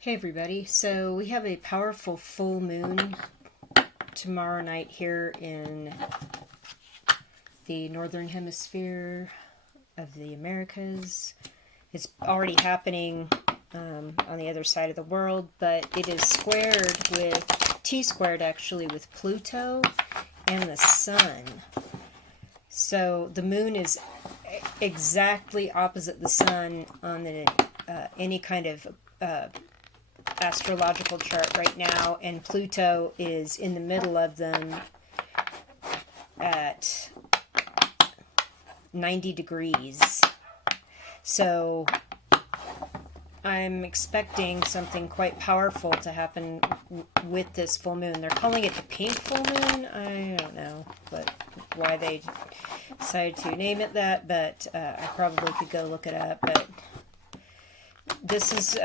Hey everybody, so we have a powerful full moon tomorrow night here in the northern hemisphere of the Americas. It's already happening on the other side of the world, but it is squared with, T-squared actually, with Pluto and the Sun. So the moon is exactly opposite the Sun on any kind of astrological chart right now, and Pluto is in the middle of them at 90 degrees. So I'm expecting something quite powerful to happen with this full moon. They're calling it the pink full moon. I don't know why they decided to name it that, but I probably could go look it up. But this is,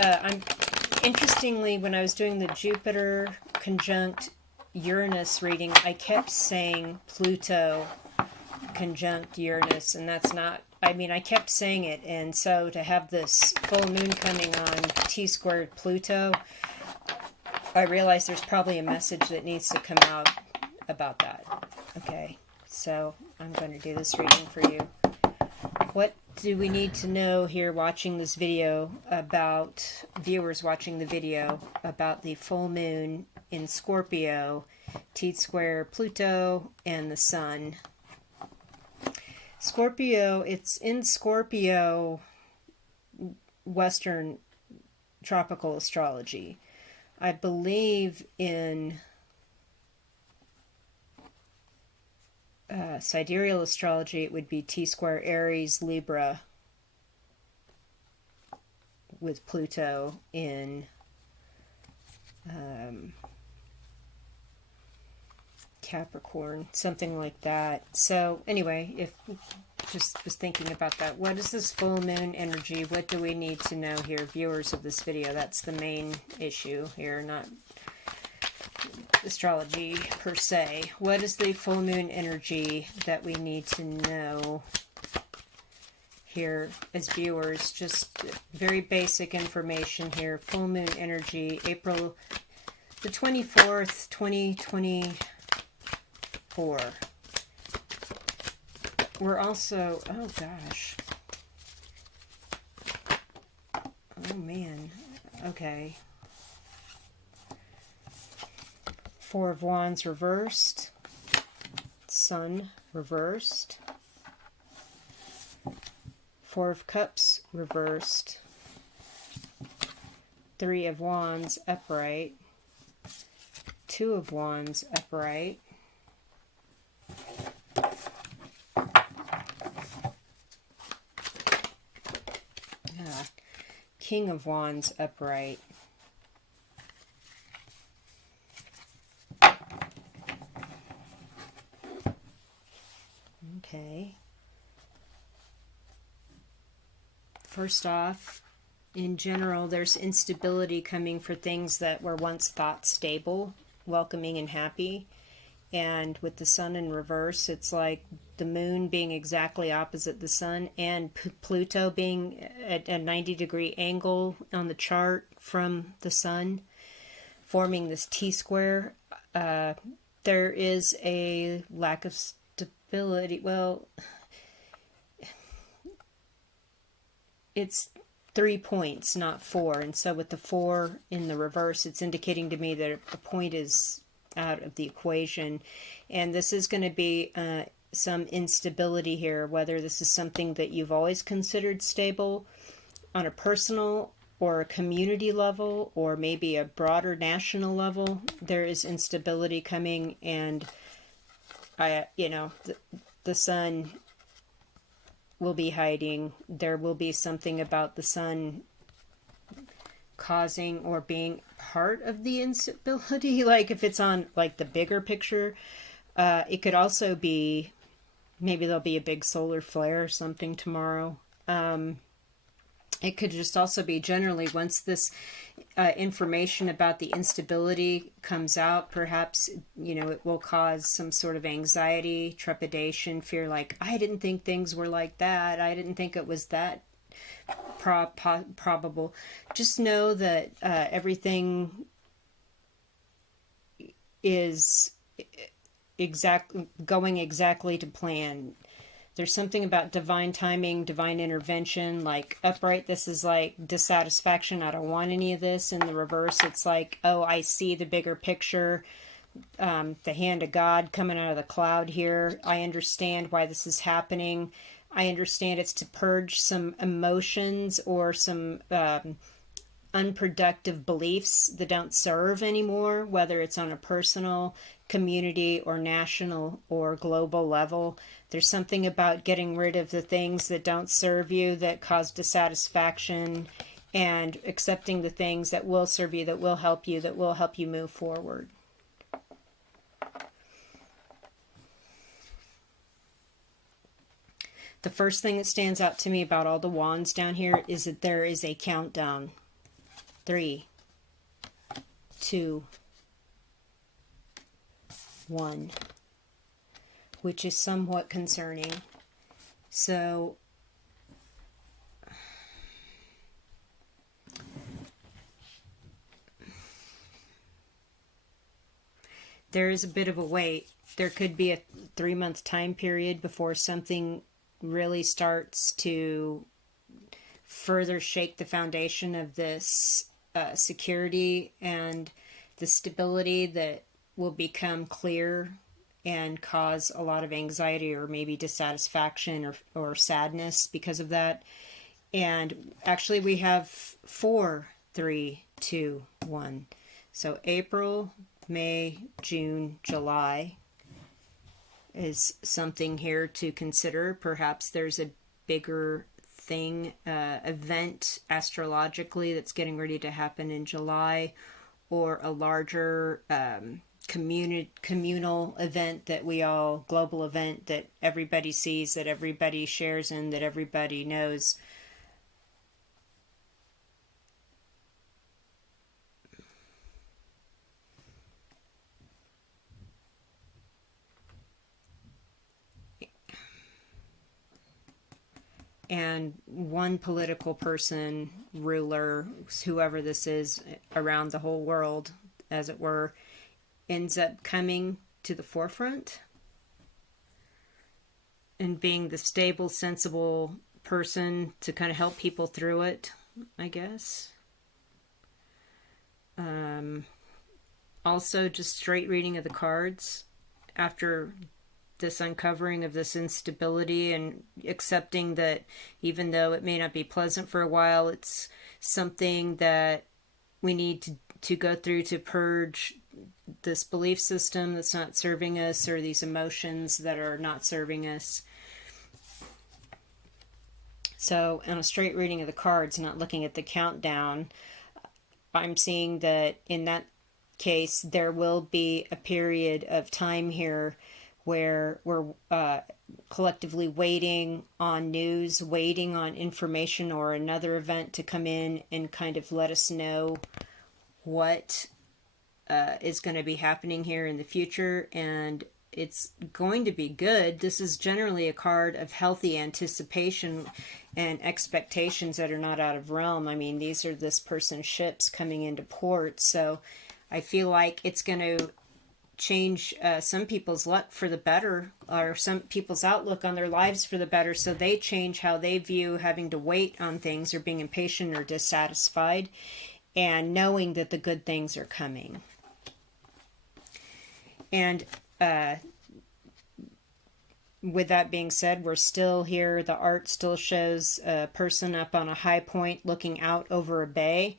interestingly, when I was doing the Jupiter conjunct Uranus reading, I kept saying Pluto conjunct Uranus, and that's not, I kept saying it, and so to have this full moon coming on T-squared Pluto, I realized there's probably a message that needs to come out about that. Okay, so I'm going to do this reading for you. What do we need to know here watching this video about, viewers watching the video, about the full moon in Scorpio, T-square Pluto, and the Sun? Scorpio, it's in Scorpio, Western tropical astrology. I believe in sidereal astrology, it would be T-square Aries, Libra, with Pluto in Capricorn, something like that. So anyway, if just was thinking about that, what is this full moon energy? What do we need to know here, viewers of this video? That's the main issue here, not astrology per se. What is the full moon energy that we need to know here as viewers? Just very basic information here. Full moon energy, April the 24th, 2024. We're also, oh gosh. Oh man. Okay. Four of Wands reversed. Sun reversed. Four of Cups reversed. Three of Wands upright. Two of Wands upright. King of Wands upright. Okay. First off, in general, there's instability coming for things that were once thought stable, welcoming, and happy. And with the Sun in reverse, it's like the moon being exactly opposite the Sun and Pluto being at a 90-degree angle on the chart from the Sun, forming this T-square. There is a lack of stability. Well, it's 3 points, not 4. And so with the 4 in the reverse, it's indicating to me that a point is out of the equation. And this is going to be some instability here, whether this is something that you've always considered stable on a personal or a community level, or maybe a broader national level. There is instability coming, and the Sun will be hiding. There will be something about the Sun causing or being part of the instability. Like if it's on like the bigger picture, it could also be, maybe there'll be a big solar flare or something tomorrow. It could just also be generally, once this information about the instability comes out, perhaps, it will cause some sort of anxiety, trepidation, fear, like, I didn't think things were like that. I didn't think it was that probable. Just know that everything is going exactly to plan. There's something about divine timing, divine intervention. Like upright, this is like dissatisfaction. I don't want any of this. In the reverse, it's like, oh, I see the bigger picture. The hand of God coming out of the cloud here. I understand why this is happening. I understand it's to purge some emotions or some unproductive beliefs that don't serve anymore, whether it's on a personal, community, or national or global level. There's something about getting rid of the things that don't serve you, that cause dissatisfaction, and accepting the things that will serve you, that will help you move forward. The first thing that stands out to me about all the wands down here is that there is a countdown. 3, 2, 1, which is somewhat concerning. So there is a bit of a wait. There could be a 3-month time period before something really starts to further shake the foundation of this security and the stability that will become clear and cause a lot of anxiety or maybe dissatisfaction or sadness because of that. And actually we have 4, 3, 2, 1. So April, May, June, July is something here to consider. Perhaps there's a bigger thing, event astrologically that's getting ready to happen in July, or a larger communal event that global event that everybody sees, that everybody shares in, that everybody knows. And one political person, ruler, whoever this is, around the whole world, as it were, ends up coming to the forefront and being the stable, sensible person to kind of help people through it, I guess. Also, just straight reading of the cards after this uncovering of this instability, and accepting that even though it may not be pleasant for a while, it's something that we need to go through to purge this belief system that's not serving us, or these emotions that are not serving us. So on a straight reading of the cards, not looking at the countdown, I'm seeing that in that case there will be a period of time here where we're collectively waiting on news, waiting on information or another event to come in and kind of let us know what is going to be happening here in the future. And it's going to be good. This is generally a card of healthy anticipation and expectations that are not out of realm. I mean, these are this person's ships coming into port. So I feel like it's going to change some people's luck for the better, or some people's outlook on their lives for the better, so they change how they view having to wait on things, or being impatient or dissatisfied, and knowing that the good things are coming. And with that being said, we're still here. The art still shows a person up on a high point looking out over a bay.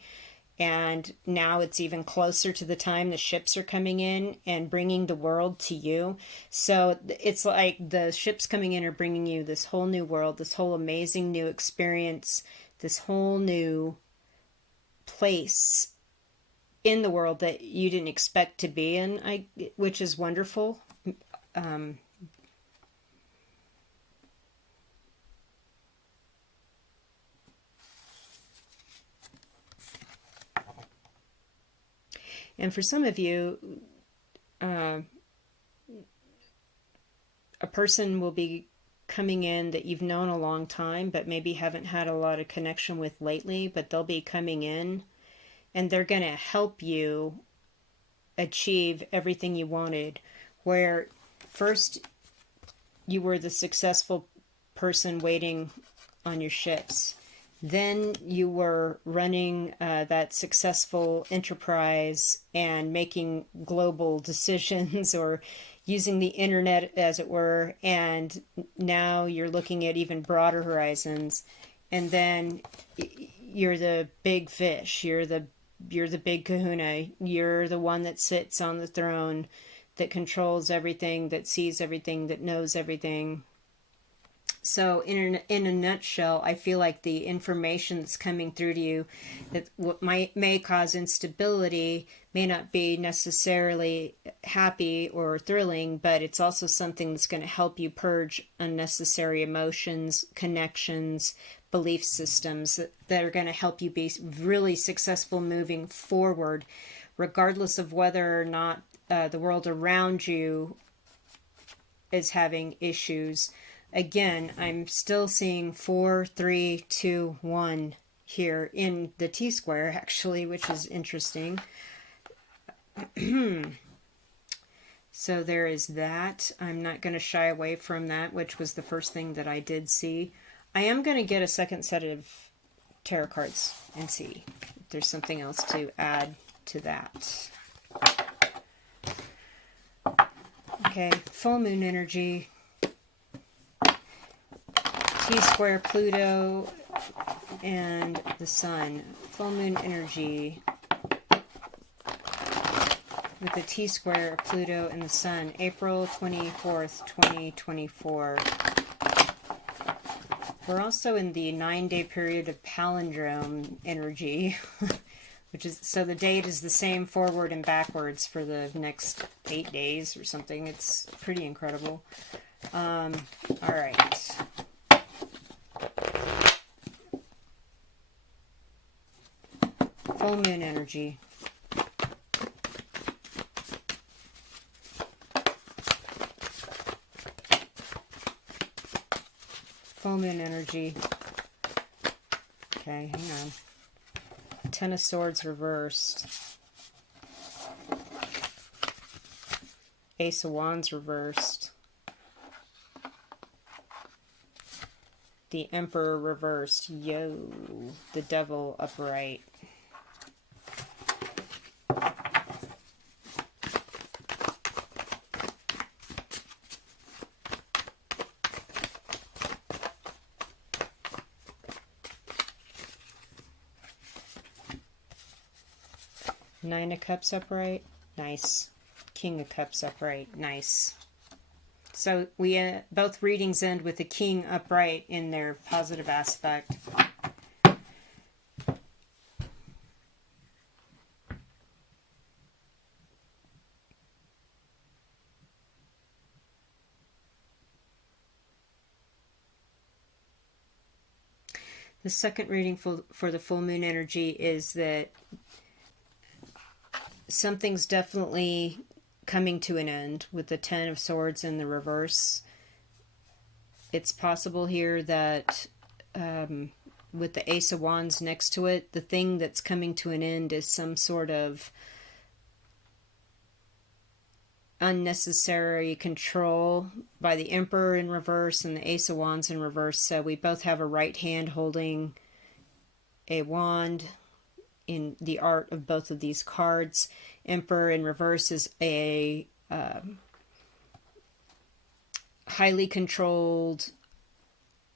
And now it's even closer to the time the ships are coming in and bringing the world to you. So it's like the ships coming in are bringing you this whole new world, this whole amazing new experience, this whole new place in the world that you didn't expect to be in, which is wonderful. And for some of you, a person will be coming in that you've known a long time, but maybe haven't had a lot of connection with lately, but they'll be coming in and they're going to help you achieve everything you wanted. Where first you were the successful person waiting on your ships. Then you were running that successful enterprise and making global decisions or using the internet, as it were. And now you're looking at even broader horizons. And then you're the big fish. You're the big kahuna. You're the one that sits on the throne, that controls everything, that sees everything, that knows everything. So in a nutshell, I feel like the information that's coming through to you that what may cause instability may not be necessarily happy or thrilling, but it's also something that's going to help you purge unnecessary emotions, connections, belief systems that are going to help you be really successful moving forward, regardless of whether or not the world around you is having issues. Again, I'm still seeing 4, 3, 2, 1 here in the T-square, actually, which is interesting. So there is that. I'm not going to shy away from that, which was the first thing that I did see. I am going to get a second set of tarot cards and see if there's something else to add to that. Okay, full moon energy. T-square, Pluto, and the Sun. Full moon energy with the T-square, Pluto, and the Sun. April 24th, 2024. We're also in the 9-day period of palindrome energy, which is, so the date is the same forward and backwards for the next 8 days or something. It's pretty incredible. All right. Full moon energy. Full moon energy. Okay, hang on. Ten of Swords reversed. Ace of Wands reversed. The Emperor reversed. Yo. The Devil upright. Nine of Cups upright. Nice. King of Cups upright. Nice. So we both readings end with the King upright in their positive aspect. The second reading for the full moon energy is that something's definitely coming to an end with the Ten of Swords in the reverse. It's possible here that with the Ace of Wands next to it, the thing that's coming to an end is some sort of unnecessary control by the Emperor in reverse and the Ace of Wands in reverse. So we both have a right hand holding a wand in the art of both of these cards. Emperor in reverse is a highly controlled,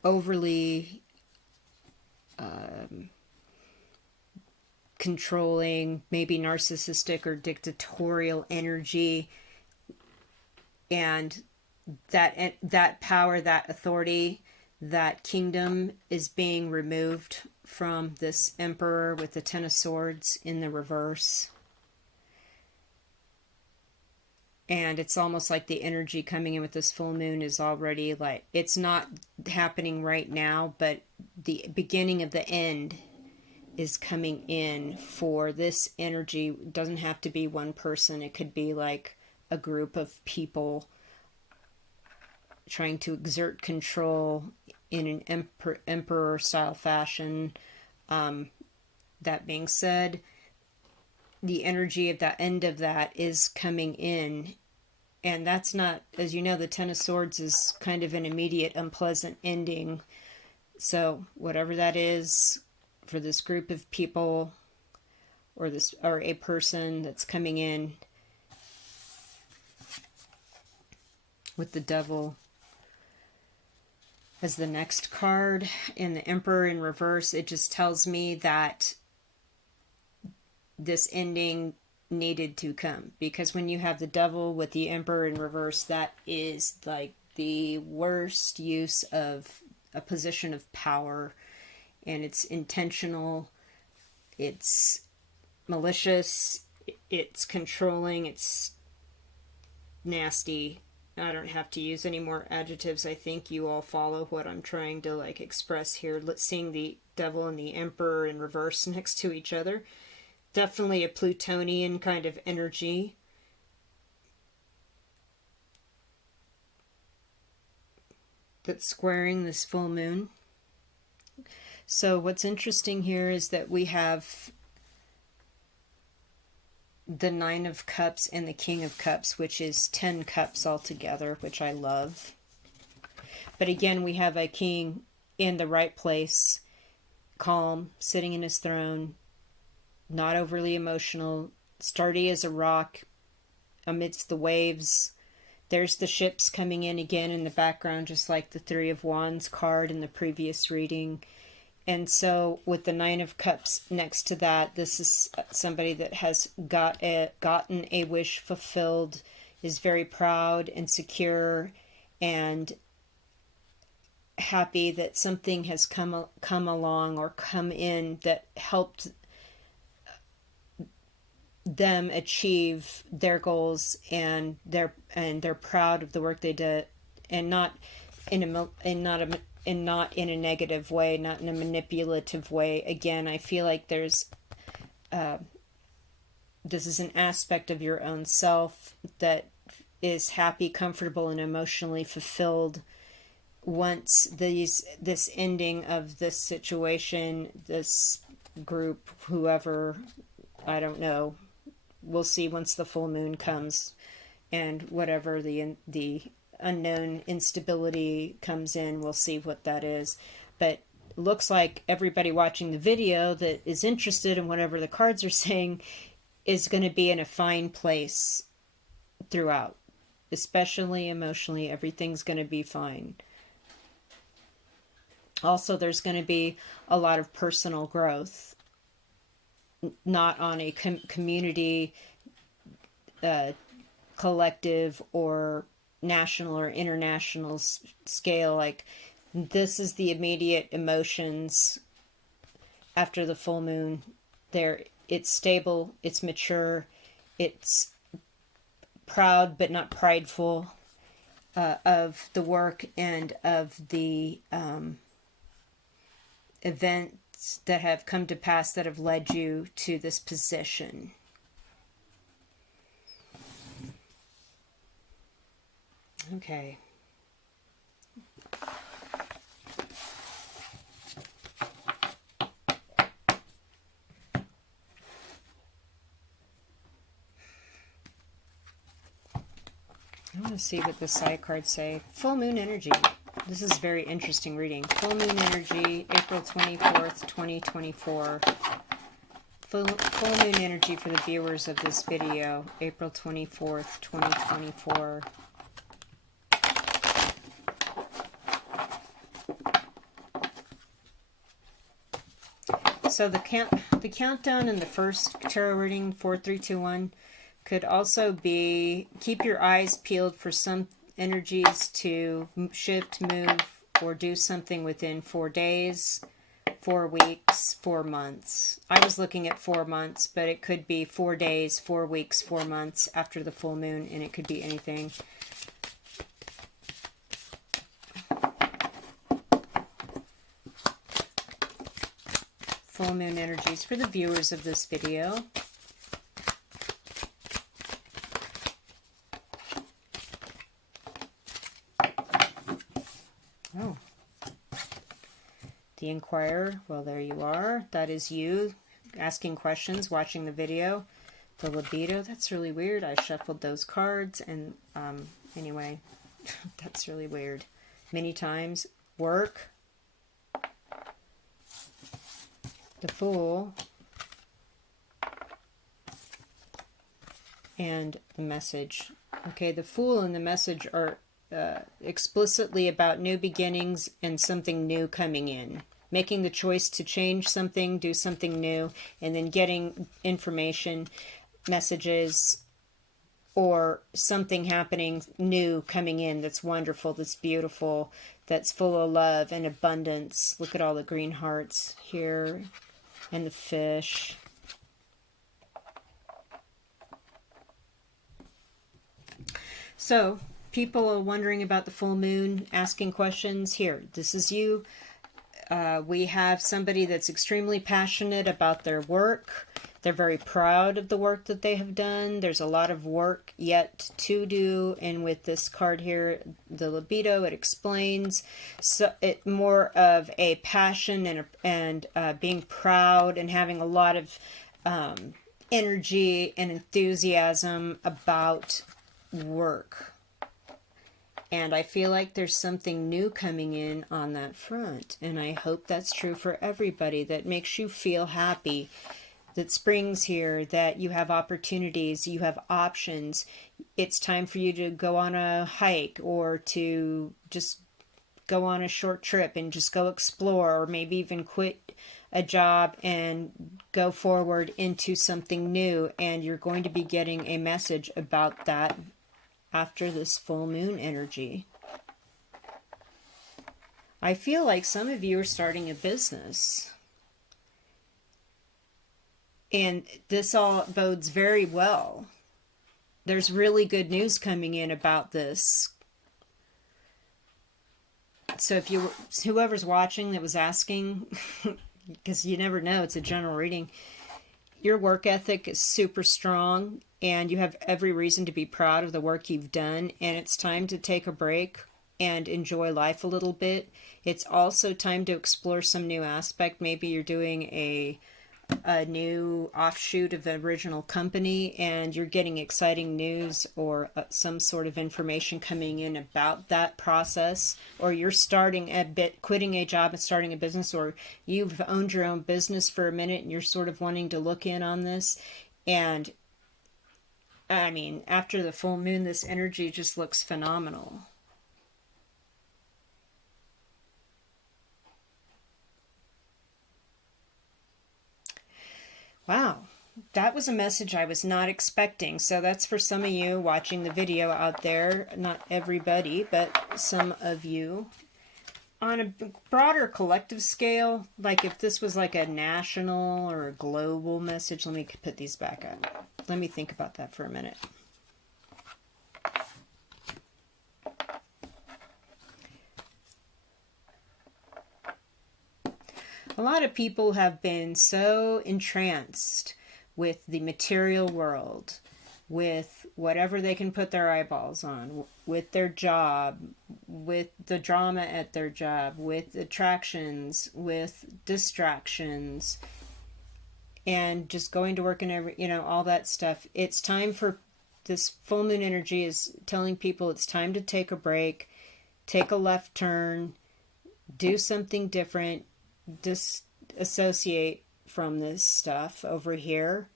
overly controlling, maybe narcissistic or dictatorial energy, and that power, that authority, that kingdom is being removed from this Emperor with the Ten of Swords in the reverse. And it's almost like the energy coming in with this full moon is already like, it's not happening right now, but the beginning of the end is coming in for this energy. It doesn't have to be one person. It could be like a group of people trying to exert control in an emperor style fashion. That being said, the energy of that end of that is coming in, and that's not, as you know, the Ten of Swords is kind of an immediate unpleasant ending. So whatever that is for this group of people, or a person that's coming in with the Devil as the next card and the Emperor in reverse, it just tells me that this ending needed to come, because when you have the Devil with the Emperor in reverse, that is like the worst use of a position of power, and it's intentional, it's malicious, it's controlling, it's nasty. I don't have to use any more adjectives. I think you all follow what I'm trying to like express here. Seeing the Devil and the Emperor in reverse next to each other. Definitely a Plutonian kind of energy. That's squaring this full moon. So what's interesting here is that we have the Nine of Cups and the King of Cups, which is 10 cups altogether, which I love. But again, we have a king in the right place, calm, sitting in his throne, not overly emotional, sturdy as a rock amidst the waves. There's the ships coming in again in the background, just like the Three of Wands card in the previous reading. And so with the Nine of Cups next to that, this is somebody that has gotten a wish fulfilled, is very proud and secure and happy that something has come along or come in that helped them achieve their goals, and they're proud of the work they did, and not in a negative way, not in a manipulative way. Again, I feel like there's this is an aspect of your own self that is happy, comfortable, and emotionally fulfilled once this ending of this situation, this group, whoever, I don't know. We'll see once the full moon comes, and whatever the unknown instability comes in, we'll see what that is. But looks like everybody watching the video that is interested in whatever the cards are saying is going to be in a fine place throughout, especially emotionally. Everything's going to be fine. Also, there's going to be a lot of personal growth, not on a community, collective, or national or international scale. Like, this is the immediate emotions after the full moon. It's stable, it's mature, it's proud but not prideful of the work and of the events that have come to pass that have led you to this position. Okay. I want to see what the side cards say. Full moon energy. This is very interesting reading. Full moon energy, April 24th, 2024. Full moon energy for the viewers of this video, April 24th, 2024. So the countdown in the first tarot reading, 4, 3, 2, 1, could also be keep your eyes peeled for some energies to shift, move, or do something within 4 days, 4 weeks, 4 months. I was looking at 4 months, but it could be 4 days, 4 weeks, 4 months after the full moon, and it could be anything. Full moon energies for the viewers of this video. The Inquirer, well, there you are. That is you asking questions, watching the video. The Libido, that's really weird. I shuffled those cards, and anyway, that's really weird. Many times. Work. The Fool. And the Message. Okay, the Fool and the Message are explicitly about new beginnings and something new coming in. Making the choice to change something, do something new, and then getting information, messages, or something happening new coming in that's wonderful, that's beautiful, that's full of love and abundance. Look at all the green hearts here and the fish. So, people are wondering about the full moon, asking questions. Here, this is you. We have somebody that's extremely passionate about their work. They're very proud of the work that they have done. There's a lot of work yet to do. And with this card here, the Libido, it explains it more of a passion and being proud and having a lot of energy and enthusiasm about work. And I feel like there's something new coming in on that front. And I hope that's true for everybody. That makes you feel happy. That spring's here. That you have opportunities. You have options. It's time for you to go on a hike. Or to just go on a short trip and just go explore. Or maybe even quit a job and go forward into something new. And you're going to be getting a message about that after this full moon energy. I feel like some of you are starting a business. And this all bodes very well. There's really good news coming in about this. So if you, whoever's watching that was asking, because you never know, it's a general reading, your work ethic is super strong. And you have every reason to be proud of the work you've done. And it's time to take a break and enjoy life a little bit. It's also time to explore some new aspect. Maybe you're doing a new offshoot of the original company and you're getting exciting news or some sort of information coming in about that process. Or you're quitting a job and starting a business, or you've owned your own business for a minute and you're sort of wanting to look in on this. And I mean, after the full moon, this energy just looks phenomenal. Wow, that was a message I was not expecting. So that's for some of you watching the video out there. Not everybody, but some of you. On a broader collective scale, like if this was like a national or a global message, let me put these back up. Let me think about that for a minute. A lot of people have been so entranced with the material world, with whatever they can put their eyeballs on, with their job, with the drama at their job, with attractions, with distractions, and just going to work and all that stuff. It's time for this full moon energy is telling people it's time to take a break, take a left turn, do something different, disassociate from this stuff over here.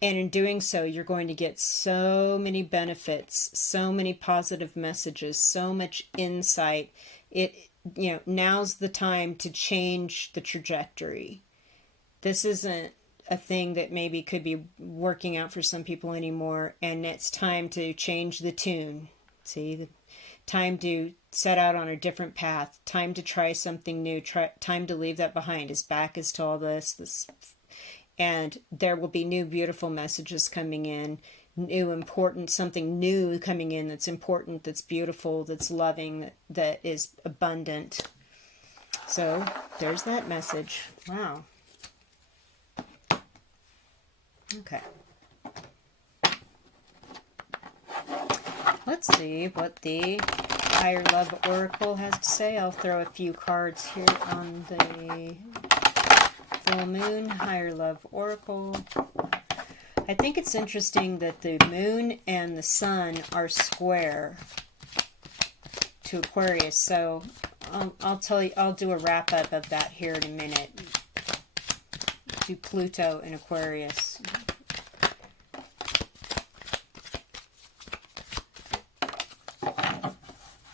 And in doing so, you're going to get so many benefits, so many positive messages, so much insight. Now's the time to change the trajectory. This isn't a thing that maybe could be working out for some people anymore, and it's time to change the tune. See, time to set out on a different path, time to try something new, time to leave that behind. His back is to all this, and there will be new beautiful messages coming in, something new coming in that's important, that's beautiful, that's loving, that is abundant. So there's that message. Wow. Okay. Let's see what the Higher Love Oracle has to say. I'll throw a few cards here on the full moon. Higher Love Oracle. I think it's interesting that the moon and the sun are square to Aquarius, so I'll tell you, I'll do a wrap up of that here in a minute. To Pluto in Aquarius.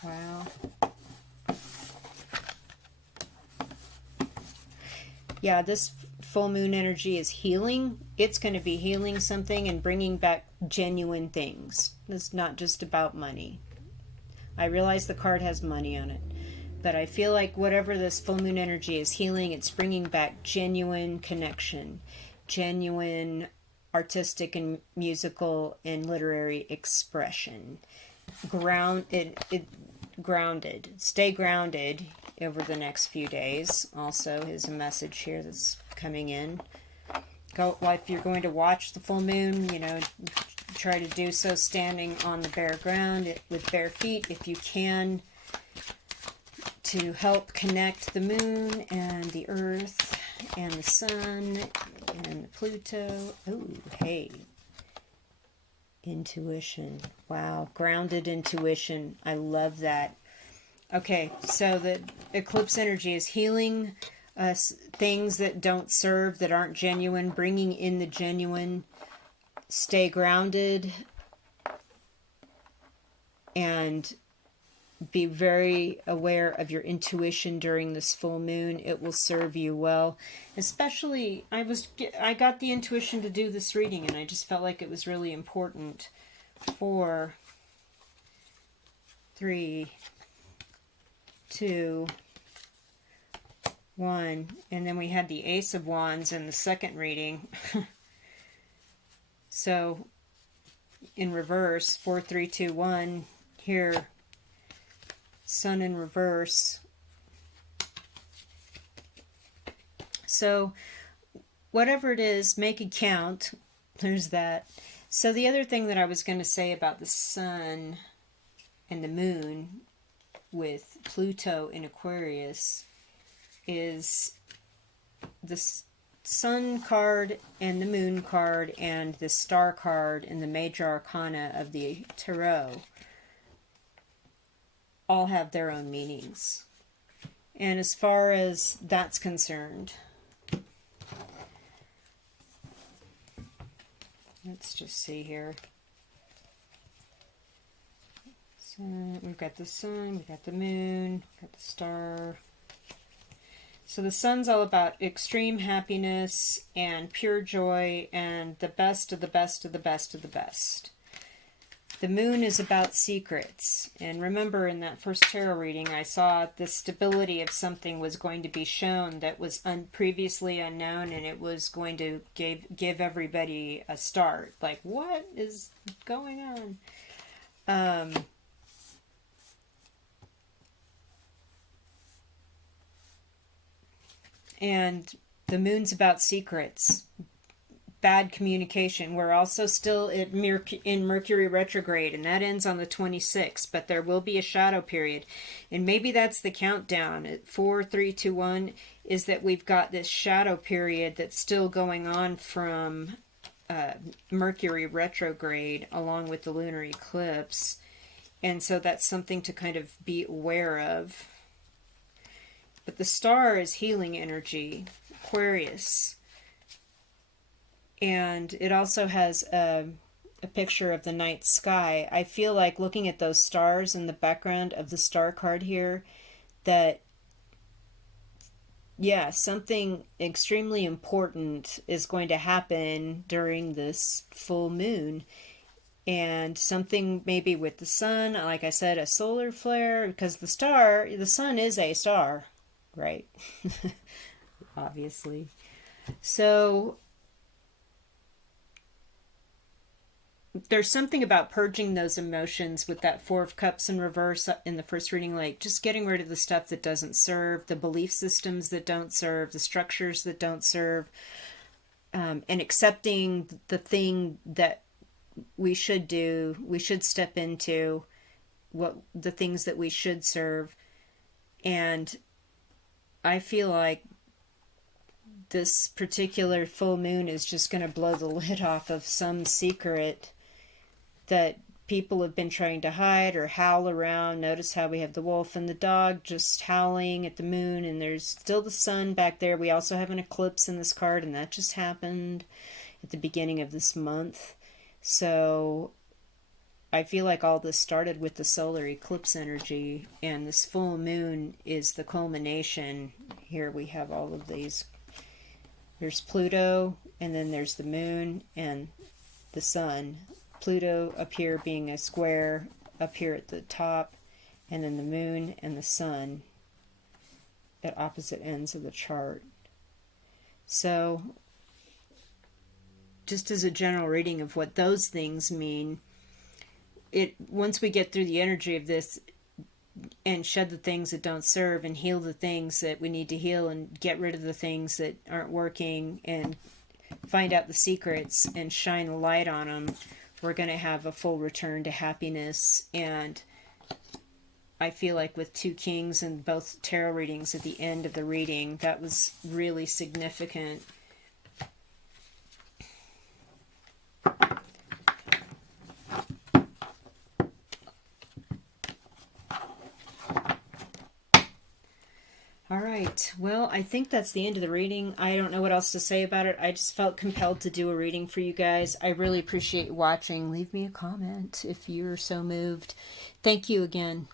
Wow. Yeah, this full moon energy is healing. It's going to be healing something and bringing back genuine things. It's not just about money. I realize the card has money on it, but I feel like whatever this full moon energy is healing, it's bringing back genuine connection, genuine artistic and musical and literary expression. Grounded. Stay grounded over the next few days. Also, is a message here that's coming in. Well, if you're going to watch the full moon, try to do so standing on the bare ground with bare feet if you can, to help connect the moon and the earth and the sun and Pluto. Oh, hey. Intuition. Wow. Grounded intuition. I love that. Okay, so the eclipse energy is healing things that don't serve, that aren't genuine, bringing in the genuine. Stay grounded and be very aware of your intuition during this full moon. It will serve you well. Especially, I got the intuition to do this reading, and I just felt like it was really important. 4, 3, 2, 1, and then we had the Ace of Wands in the second reading. So, in reverse, 4, 3, 2, 1, here, Sun in reverse. So, whatever it is, make it count. There's that. So, the other thing that I was going to say about the Sun and the Moon with Pluto in Aquarius is the Sun card and the Moon card and the Star card and the Major Arcana of the Tarot all have their own meanings. And as far as that's concerned, let's just see here. So we've got the Sun, we've got the Moon, we've got the Star. So the Sun's all about extreme happiness and pure joy and the best of the best of the best of the best. The Moon is about secrets. And remember, in that first tarot reading, I saw the stability of something was going to be shown that was previously unknown, and it was going to give everybody a start. Like, what is going on? And the Moon's about secrets, bad communication. We're also still in Mercury retrograde, and that ends on the 26th, but there will be a shadow period. And maybe that's the countdown at 4, 3, 2, 1, is that we've got this shadow period that's still going on from Mercury retrograde along with the lunar eclipse. And so that's something to kind of be aware of. But the Star is healing energy, Aquarius. And it also has a picture of the night sky. I feel like looking at those stars in the background of the Star card here, that, yeah, something extremely important is going to happen during this full moon. And something maybe with the Sun, like I said, a solar flare, because the Sun is a star, right? Obviously. So there's something about purging those emotions with that 4 of Cups in reverse in the first reading, like just getting rid of the stuff that doesn't serve, the belief systems that don't serve, the structures that don't serve, and accepting the thing that we should do, we should step into, what the things that we should serve. And I feel like this particular full moon is just going to blow the lid off of some secret that people have been trying to hide or howl around. Notice how we have the wolf and the dog just howling at the moon, and there's still the sun back there. We also have an eclipse in this card, and that just happened at the beginning of this month. So I feel like all this started with the solar eclipse energy, and this full moon is the culmination. Here we have all of these. There's Pluto, and then there's the moon and the sun. Pluto up here being a square up here at the top, and then the moon and the sun at opposite ends of the chart. So, just as a general reading of what those things mean, once we get through the energy of this and shed the things that don't serve and heal the things that we need to heal and get rid of the things that aren't working and find out the secrets and shine a light on them, we're going to have a full return to happiness. And I feel like with two kings and both tarot readings at the end of the reading, that was really significant. All right, well, I think that's the end of the reading. I don't know what else to say about it. I just felt compelled to do a reading for you guys. I really appreciate you watching. Leave me a comment if you're so moved. Thank you again.